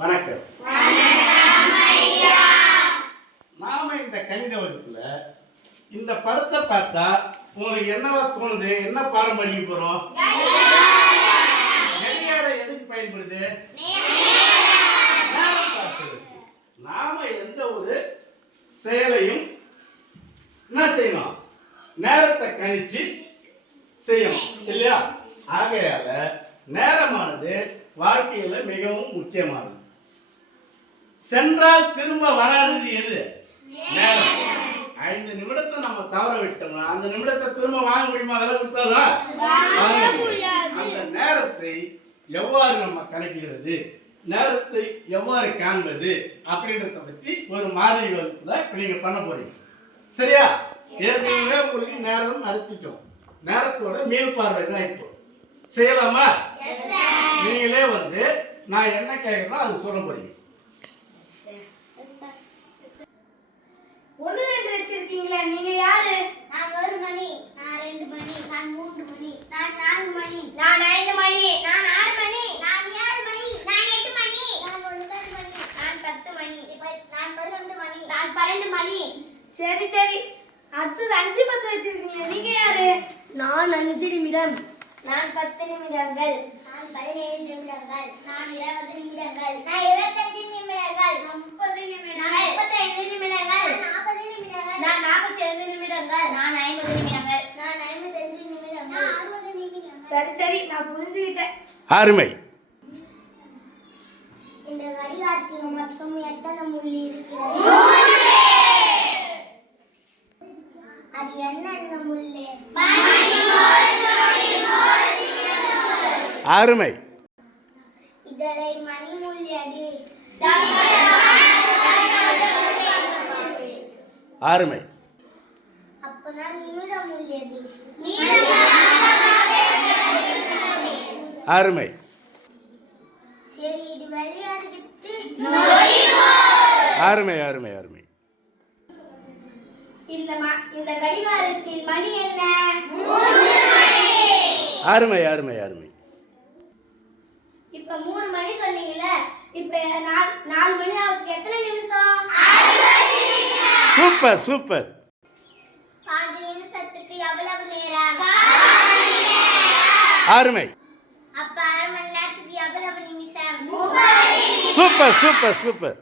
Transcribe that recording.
வணக்கம். நாம இந்த கணித வகுப்புல இந்த படத்தை பார்த்தா உங்களுக்கு என்னவா தோணுது? என்ன பாடம் படிக்க போறோம்? கடிகாரம் எதுக்கு பயன்படுது? நாம எந்த ஒரு செயலையும் என்ன செய்யணும்? நேரத்தை கணிச்சு செய்யணும் இல்லையா? ஆகையால நேரமானது வாழ்க்கையில மிகவும் முக்கியமானது. சென்றால் திரும்ப வராதது எது? நேரம். 5 நிமிடத்தை நம்ம தவற விட்டோம்னா அந்த நிமிடத்தை திரும்ப வாங்க முடியுமா? விலை கொடுத்தாலும் அந்த நேரத்தை எவ்வாறு நம்ம கணக்கிடுறது, நேரத்தை எவ்வாறு காண்பது அப்படின்றத பத்தி ஒரு மாதிரி வகுப்புல நீங்க பண்ண போறீங்க. சரியா? ஏற்கனவே உங்களுக்கு நேரம் நடத்திட்டோம். நேரத்தோட மேல் பார்வை தான் இப்போ. செய்யலாமா? நீங்களே நான் என்ன கேட்கறேன் அது சொல்ல போறீங்க. 1 2 வச்சிருக்கீங்களா? நீங்க யாரு? நான் 1 மணி, நான் 2 மணி, நான் 3 மணி, நான் 4 மணி, நான் 5 மணி, நான் 6 மணி, நான் 7 மணி, நான் 8 மணி, நான் 9 மணி, நான் 10 மணி, நான் 11 மணி, நான் 12 மணி. சரி அடுத்தது 5 10 வச்சிருக்கீங்க. நீங்க யாரு? நான் 5 நிமிடம், நான் 10 நிமிடங்கள், நான் 17 நிமிடங்கள், நான் 20 நிமிடங்கள், நான் 25 நிமிடங்கள், 30 நிமிடங்கள், நான் 35 நிமிடங்கள், நான் 40 நிமிடங்கள், நான் 42 நிமிடங்கள், நான் 50 நிமிடங்கள், நான் 55 நிமிடங்கள், நான் 60 நிமிடங்கள். சரி நான் புரிஞ்சுக்கிட்டேன். அருமை. இந்த கடிகாரத்தில் மொத்தம் எத்தனை முள் இருக்கிறது? அது என்ன முள்ளு? அருமை. இதனை மணி முள் எது? அருமை. அப்பனா நிமிட முள் எது? அருமை. சரி, இது வெள்ளையாடுகிறது. அருமை அருமை அருமை. இந்த கடிகாரத்தில் மணி என்ன? அருமை அருமை அருமை. இப்ப 3 மணி சொன்னீங்கல்ல, இப்ப 4 மணி ஆகுதுக்கு எத்தனை நிமிஷம்? Super super. 5 நிமிஷத்துக்கு எவ்வளவு நேரம்? அருமை. அப்ப 1/2 மணி நேரத்துக்கு எவ்வளவு நிமிஷம்? Super super super.